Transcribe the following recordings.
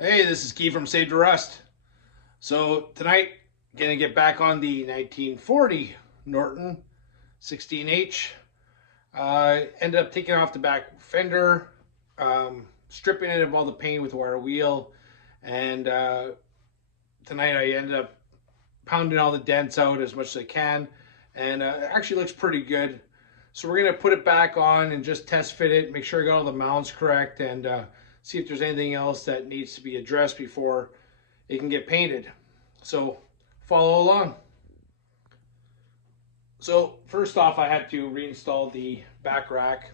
Hey, this is Key from Save to Rust. So tonight, gonna get back on the 1940 Norton 16H. Ended up taking off the back fender, stripping it of all the paint with wire wheel, and tonight I ended up pounding all the dents out as much as I can, and it actually looks pretty good. So we're gonna put it back on and just test fit it, make sure I got all the mounts correct, and see if there's anything else that needs to be addressed before it can get painted. So follow along. So first off, I had to reinstall the back rack.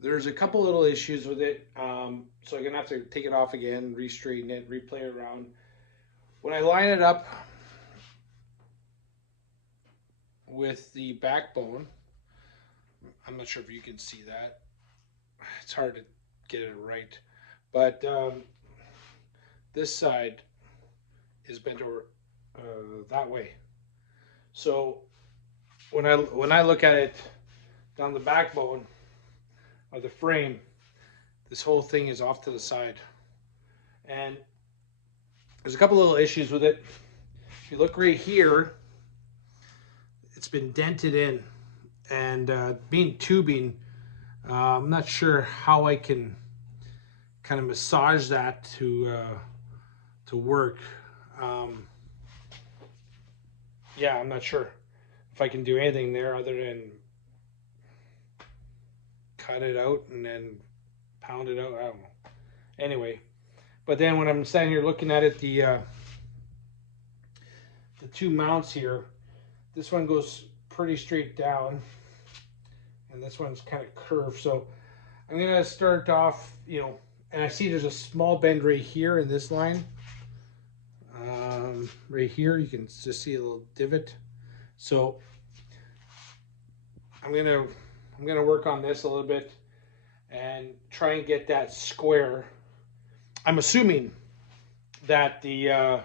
There's a couple little issues with it, so I'm gonna have to take it off again, re-straighten it, replay it around. When I line it up with the backbone, I'm not sure if you can see that. It's hard to get it right, but this side is bent over that way. So when I look at it down the backbone of the frame, this whole thing is off to the side, and there's a couple little issues with it. If you look right here, it's been dented in, and being tubing, I'm not sure how I can kind of massage that to work. Um, yeah, I'm not sure if I can do anything there other than cut it out and then pound it out. I don't know. Anyway, but then when I'm standing here looking at it, the two mounts here, this one goes pretty straight down, and this one's kind of curved. So I'm gonna start off, and I see there's a small bend right here in this line. Right here, you can just see a little divot. So I'm gonna work on this a little bit and try and get that square. I'm assuming that the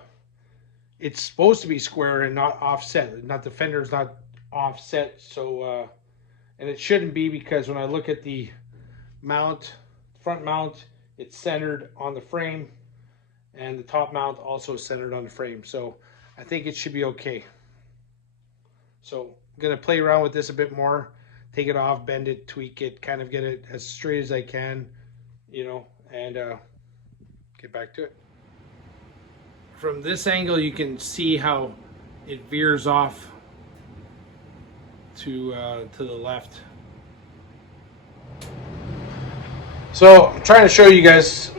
it's supposed to be square and not offset. Not the fender is not offset. So and it shouldn't be, because when I look at the mount, front mount, it's centered on the frame, and the top mount also centered on the frame. So I think it should be okay. So I'm gonna play around with this a bit more, take it off, bend it, tweak it, kind of get it as straight as I can, and get back to it. From this angle, you can see how it veers off to the left. So I'm trying to show you guys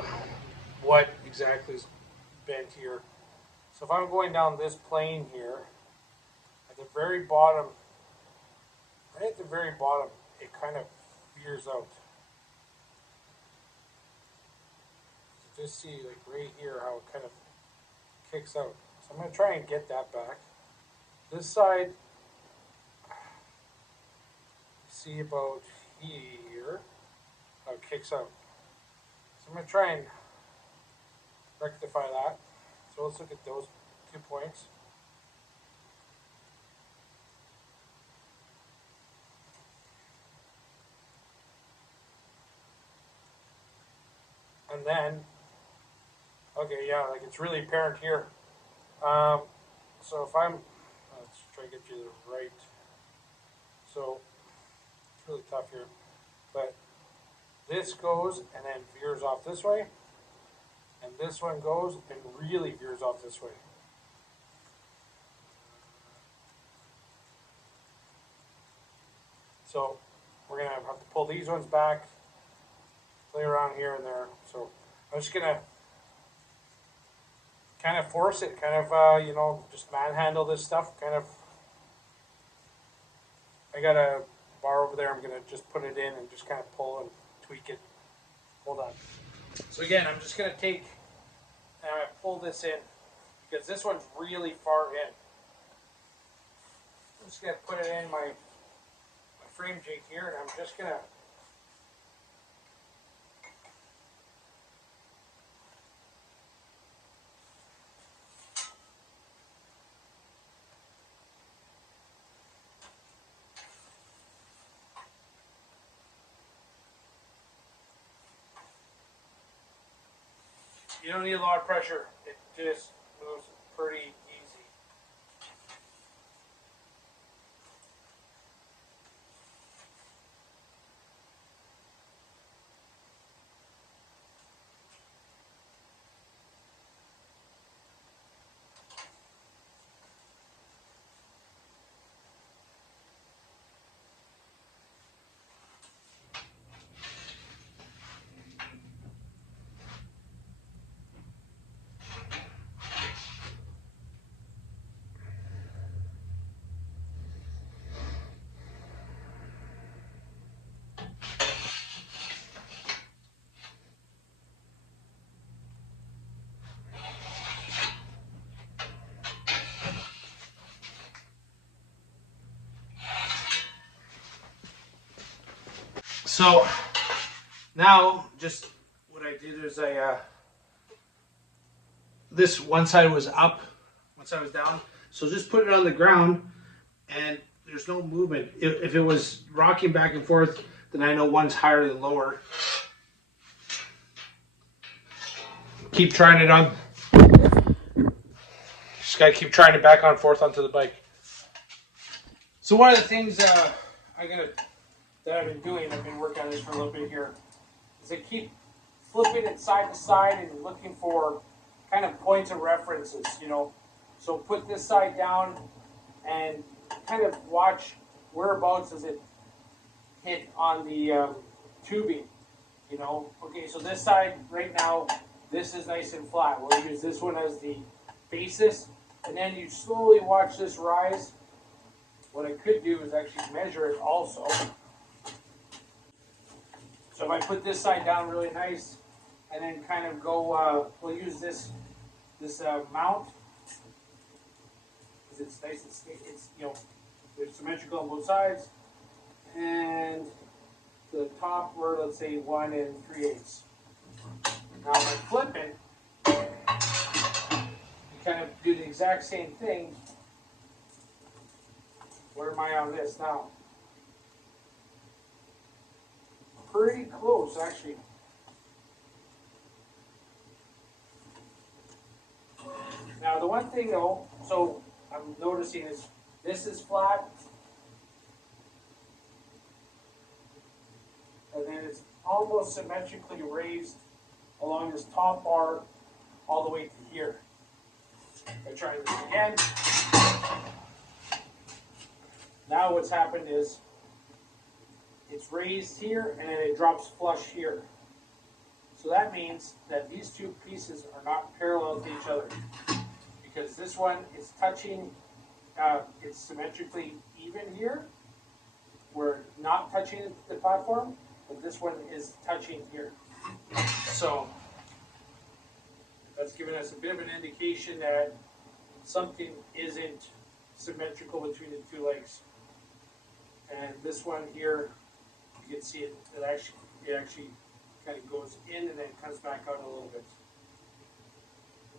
what exactly is bent here. So if I'm going down this plane here, at the very bottom, right at the very bottom, it kind of veers out. You just see like right here how it kind of kicks out. So I'm going to try and get that back. This side, see about here how it kicks out. So I'm going to try and rectify that. So let's look at those 2 points. And then, okay, yeah, like it's really apparent here. So if let's try to get you the right. So it's really tough here. But this goes and then veers off this way. And this one goes and really veers off this way. So we're going to have to pull these ones back, play around here and there. So I'm just going to kind of force it, kind of, just manhandle this stuff. Kind of, I got a bar over there. I'm going to just put it in and just kind of pull and tweak it. Hold on. So again, I'm just going to take and I pull this in because this one's really far in. I'm just going to put it in my frame jig here, and I'm just going to You don't need a lot of pressure. It just moves pretty easy. So now, just what I did is this one side was up, one side was down. So just put it on the ground, and there's no movement. If it was rocking back and forth, then I know one's higher than lower. Keep trying it on. Just gotta keep trying it back and forth onto the bike. So one of the things that I've been doing, I've been working on this for a little bit here, is I keep flipping it side to side and looking for kind of points of references, you know. So put this side down and kind of watch whereabouts does it hit on the tubing, you know. Okay, so this side right now, this is nice and flat. We'll use this one as the basis, and then you slowly watch this rise. What I could do is actually measure it also. So if I put this side down really nice, and then kind of go, we'll use this mount, because it's nice and it's, you know, it's symmetrical on both sides, and the top we're, let's say, 1 3/8. Now if I flip it, you kind of do the exact same thing. Where am I on this now? Pretty close, actually. Now the one thing though, so I'm noticing is this is flat, and then it's almost symmetrically raised along this top bar all the way to here. I try this again. Now what's happened is it's raised here and then it drops flush here. So that means that these two pieces are not parallel to each other, because this one is touching, it's symmetrically even here. We're not touching the platform, but this one is touching here. So that's giving us a bit of an indication that something isn't symmetrical between the two legs. And this one here, you can see it actually kind of goes in and then comes back out a little bit.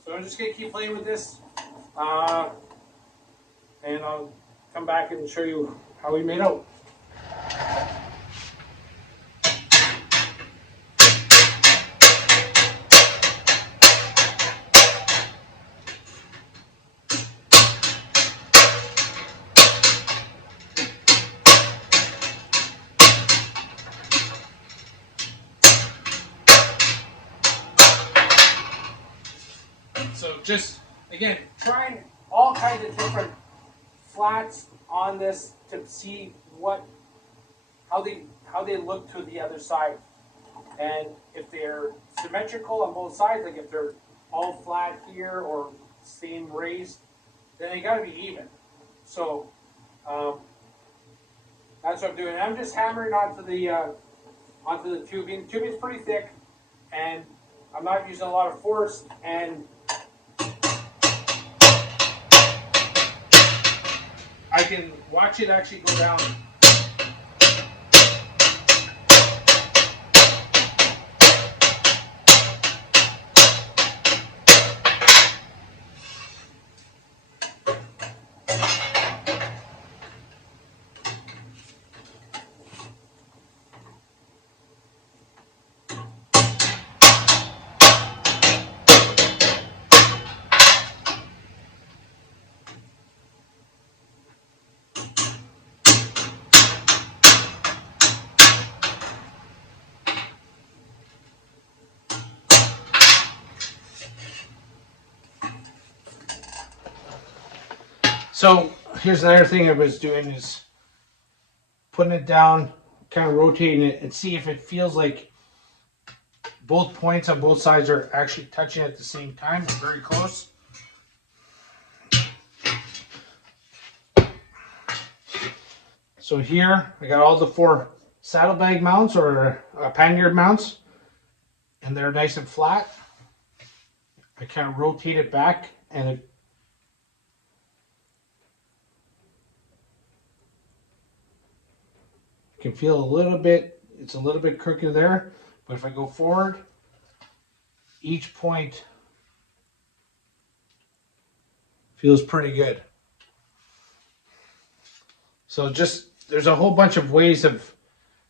So I'm just going to keep playing with this, and I'll come back and show you how we made out. So just, again, trying all kinds of different flats on this to see how they look to the other side. And if they're symmetrical on both sides, like if they're all flat here or same raised, then they got to be even. So that's what I'm doing. I'm just hammering onto the tubing. The tubing's pretty thick, and I'm not using a lot of force, and I can watch it actually go down. So here's another thing I was doing is putting it down, kind of rotating it, and see if it feels like both points on both sides are actually touching at the same time, very close. So here I got all the 4 saddlebag mounts or pannier mounts, and they're nice and flat. I kind of rotate it back, and it can feel a little bit, it's a little bit crooked there, but if I go forward, each point feels pretty good. So just, there's a whole bunch of ways of,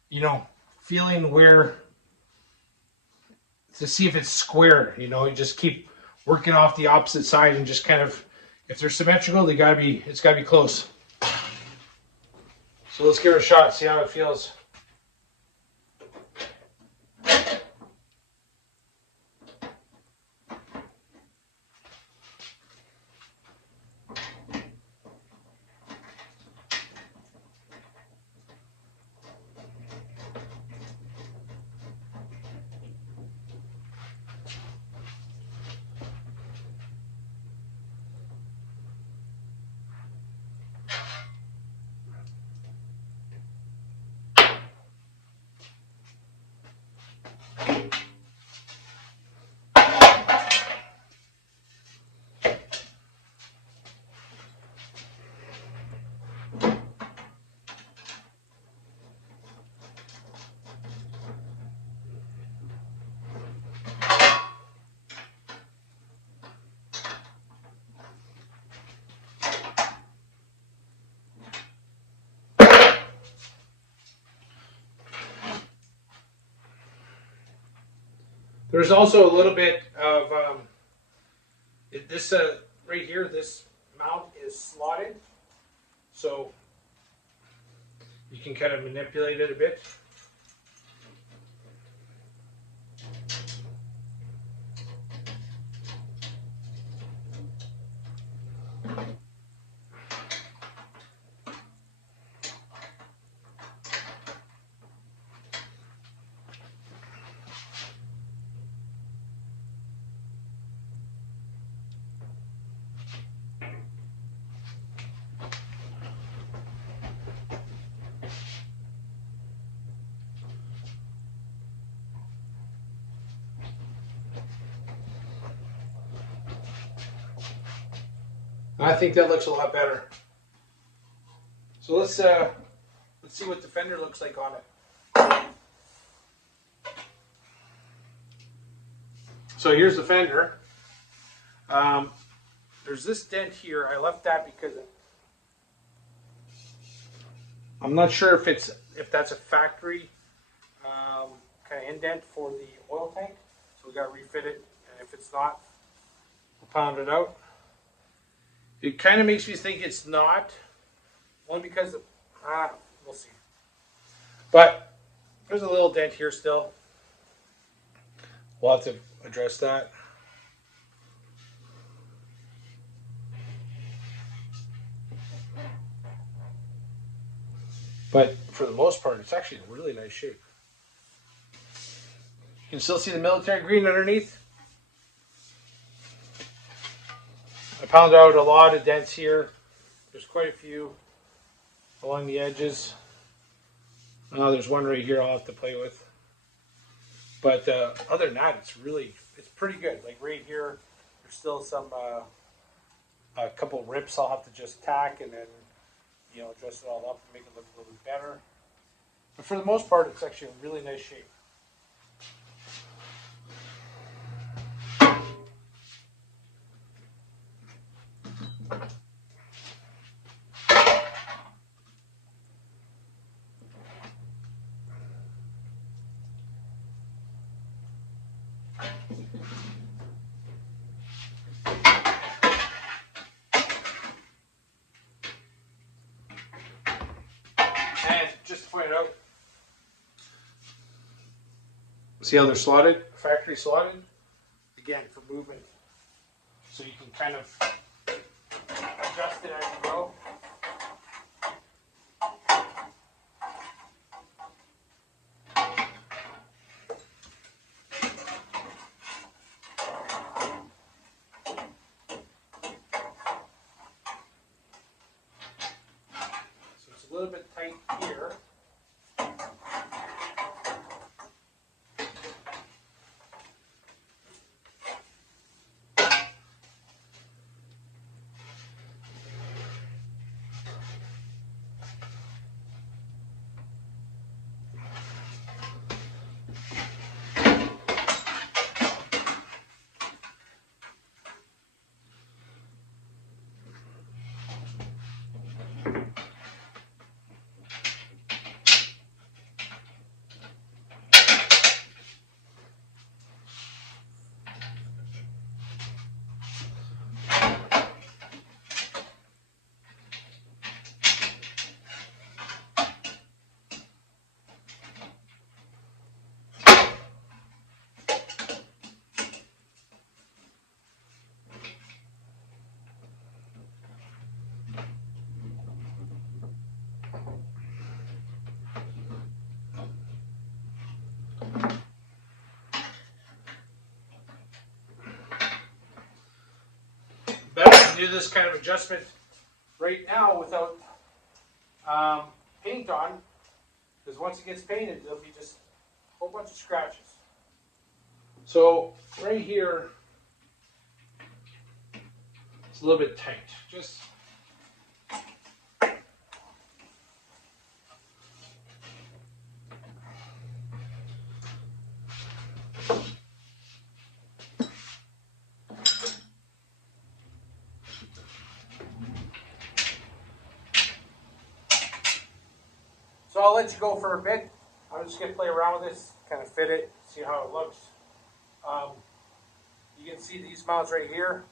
you know, feeling where, to see if it's square, you know, you just keep working off the opposite side and just kind of, if they're symmetrical, it's gotta be close. So let's give it a shot, see how it feels. There's also a little bit of this right here. This mount is slotted, so you can kind of manipulate it a bit. I think that looks a lot better. So let's see what the fender looks like on it. So here's the fender. There's this dent here. I left that because I'm not sure if that's a factory kind of indent for the oil tank. So we got to refit it, and if it's not, we'll pound it out. It kind of makes me think it's not, only because we'll see. But there's a little dent here still. We'll have to address that. But for the most part, it's actually in really nice shape. You can still see the military green underneath. I pounded out a lot of dents here. There's quite a few along the edges. There's one right here I'll have to play with. But other than that, it's pretty good. Like right here, there's still some, a couple rips I'll have to just tack and then, you know, dress it all up and make it look a little bit better. But for the most part, it's actually in really nice shape. And just to point it out, see how they're slotted? Factory slotted? Again, for movement. So you can kind of adjust it as you go. can do this kind of adjustment right now without paint on, because once it gets painted, there'll be just a whole bunch of scratches. So right here, it's a little bit tight. Just so I'll let you go for a bit. I'm just gonna play around with this, kind of fit it, see how it looks. You can see these mounts right here.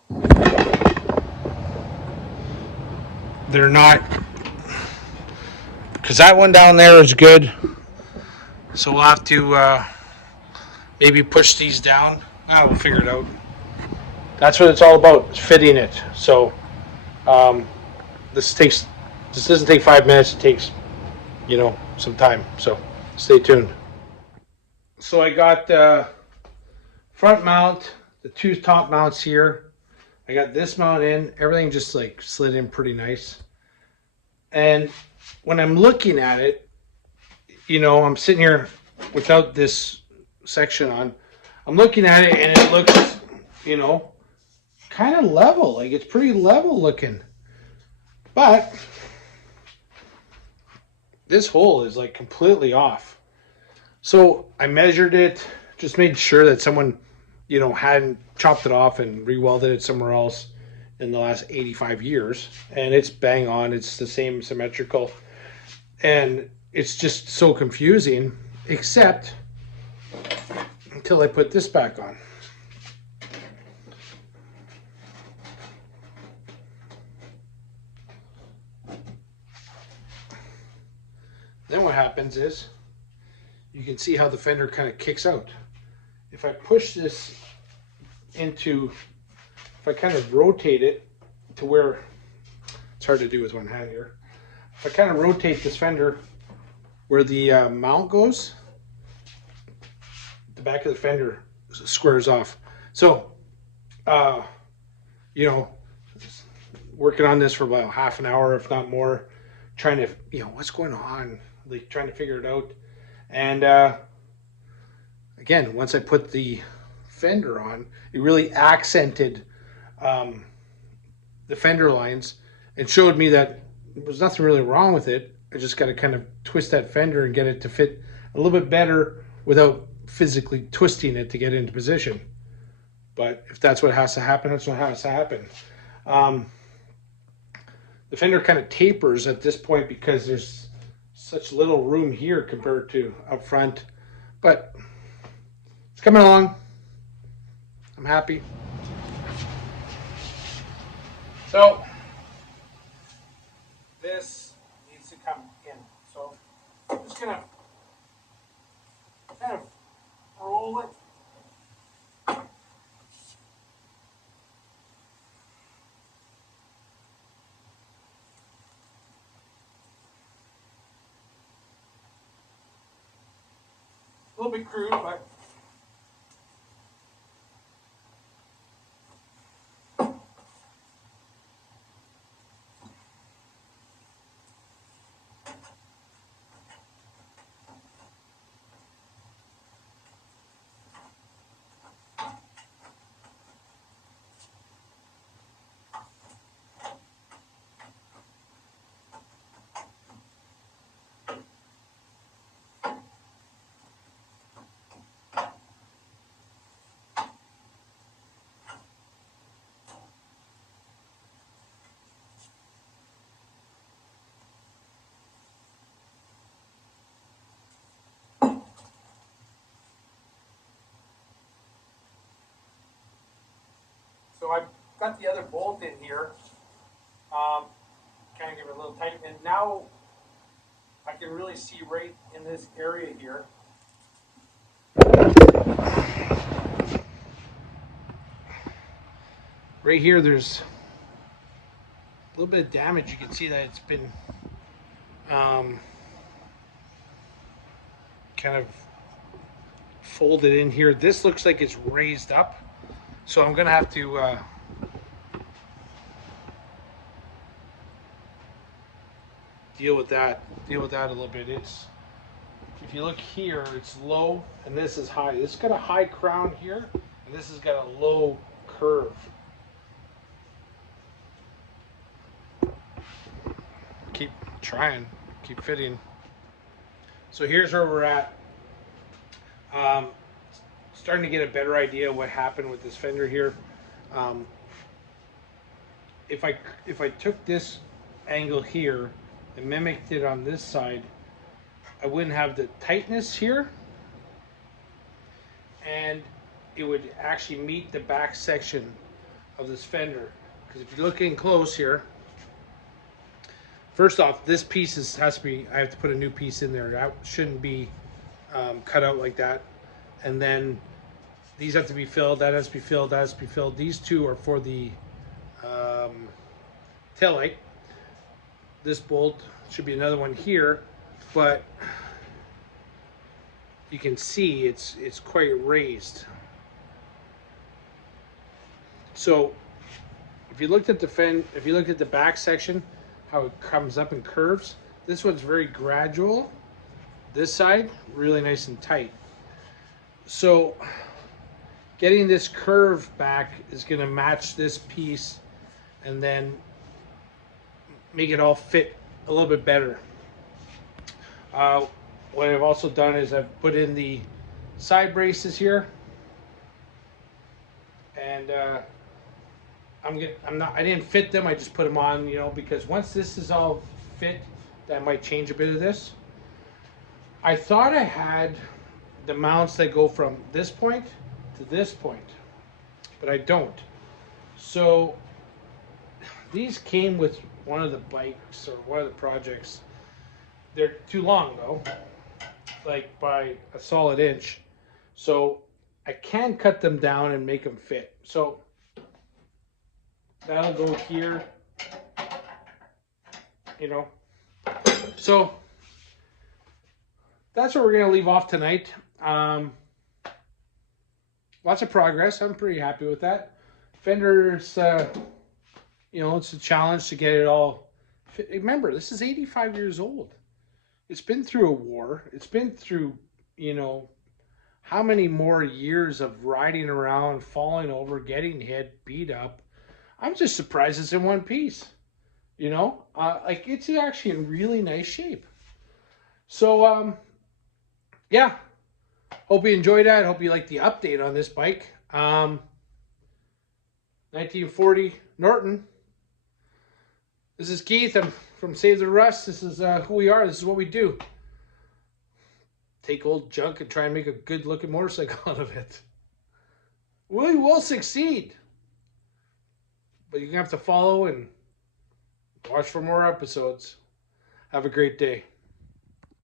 They're not, because that one down there is good. So we'll have to maybe push these down. We'll figure it out. That's what it's all about, fitting it. So this doesn't take 5 minutes. It takes, some time. So stay tuned. So I got the front mount, the two top mounts here. I got this mount in. Everything just like slid in pretty nice. And when I'm looking at it, I'm sitting here without this section on. I'm looking at it and it looks, kind of level. Like it's pretty level looking. But this hole is like completely off. So I measured it, just made sure that someone, hadn't chopped it off and re-welded it somewhere else in the last 85 years. And it's bang on. It's the same symmetrical. And it's just so confusing, except until I put this back on. Then what happens is you can see how the fender kind of kicks out. If I push this if I kind of rotate it to where, it's hard to do with one hand here. If I kind of rotate this fender where the mount goes, the back of the fender squares off. So, working on this for about half an hour, if not more, trying to, what's going on, like trying to figure it out. And again, once I put the fender on, it really accented the fender lines and showed me that there was nothing really wrong with it. I just got to kind of twist that fender and get it to fit a little bit better without physically twisting it to get into position. But if that's what has to happen, that's what has to happen. The fender kind of tapers at this point because there's such little room here compared to up front. But it's coming along. I'm happy. So this needs to come in. So I'm just gonna kind of roll it. A little bit crude, but so I've got the other bolt in here, kind of give it a little tight, and now I can really see right in this area here. Right here, there's a little bit of damage. You can see that it's been kind of folded in here. This looks like it's raised up. So I'm gonna have to deal with that a little bit. It's, if you look here, it's low and this is high. This has got a high crown here and this has got a low curve. Keep trying, keep fitting. So here's where we're at. Starting to get a better idea of what happened with this fender here. If I took this angle here and mimicked it on this side, I wouldn't have the tightness here, and it would actually meet the back section of this fender. Because if you look in close here, first off, this piece has to be, I have to put a new piece in there. That shouldn't be cut out like that. And then these have to be filled, that has to be filled, that has to be filled. These two are for the tail light. This bolt should be another one here, but you can see it's quite raised. So if you looked at the back section, how it comes up and curves, this one's very gradual. This side, really nice and tight. So getting this curve back is going to match this piece and then make it all fit a little bit better. What I've also done is I've put in the side braces here, and I didn't fit them. I just put them on, you know, because once this is all fit, that might change a bit of this. I thought I had the mounts that go from this point to this point, but I don't. So these came with one of the bikes or one of the projects. They're too long though, like by a solid inch. So I can cut them down and make them fit. So that'll go here, you know. So that's what we're gonna leave off tonight. Lots of progress. I'm pretty happy with that. Fender's, you know, it's a challenge to get it all fit. Remember, this is 85 years old. It's been through a war. It's been through, you know, how many more years of riding around, falling over, getting hit, beat up. I'm just surprised it's in one piece. You know, like it's actually in really nice shape. So, yeah. Hope you enjoyed that. Hope you liked the update on this bike. 1940 Norton. This is Keith. I'm from Save the Rust. This is who we are. This is what we do. Take old junk and try and make a good looking motorcycle out of it. We will succeed. But you're going to have to follow and watch for more episodes. Have a great day.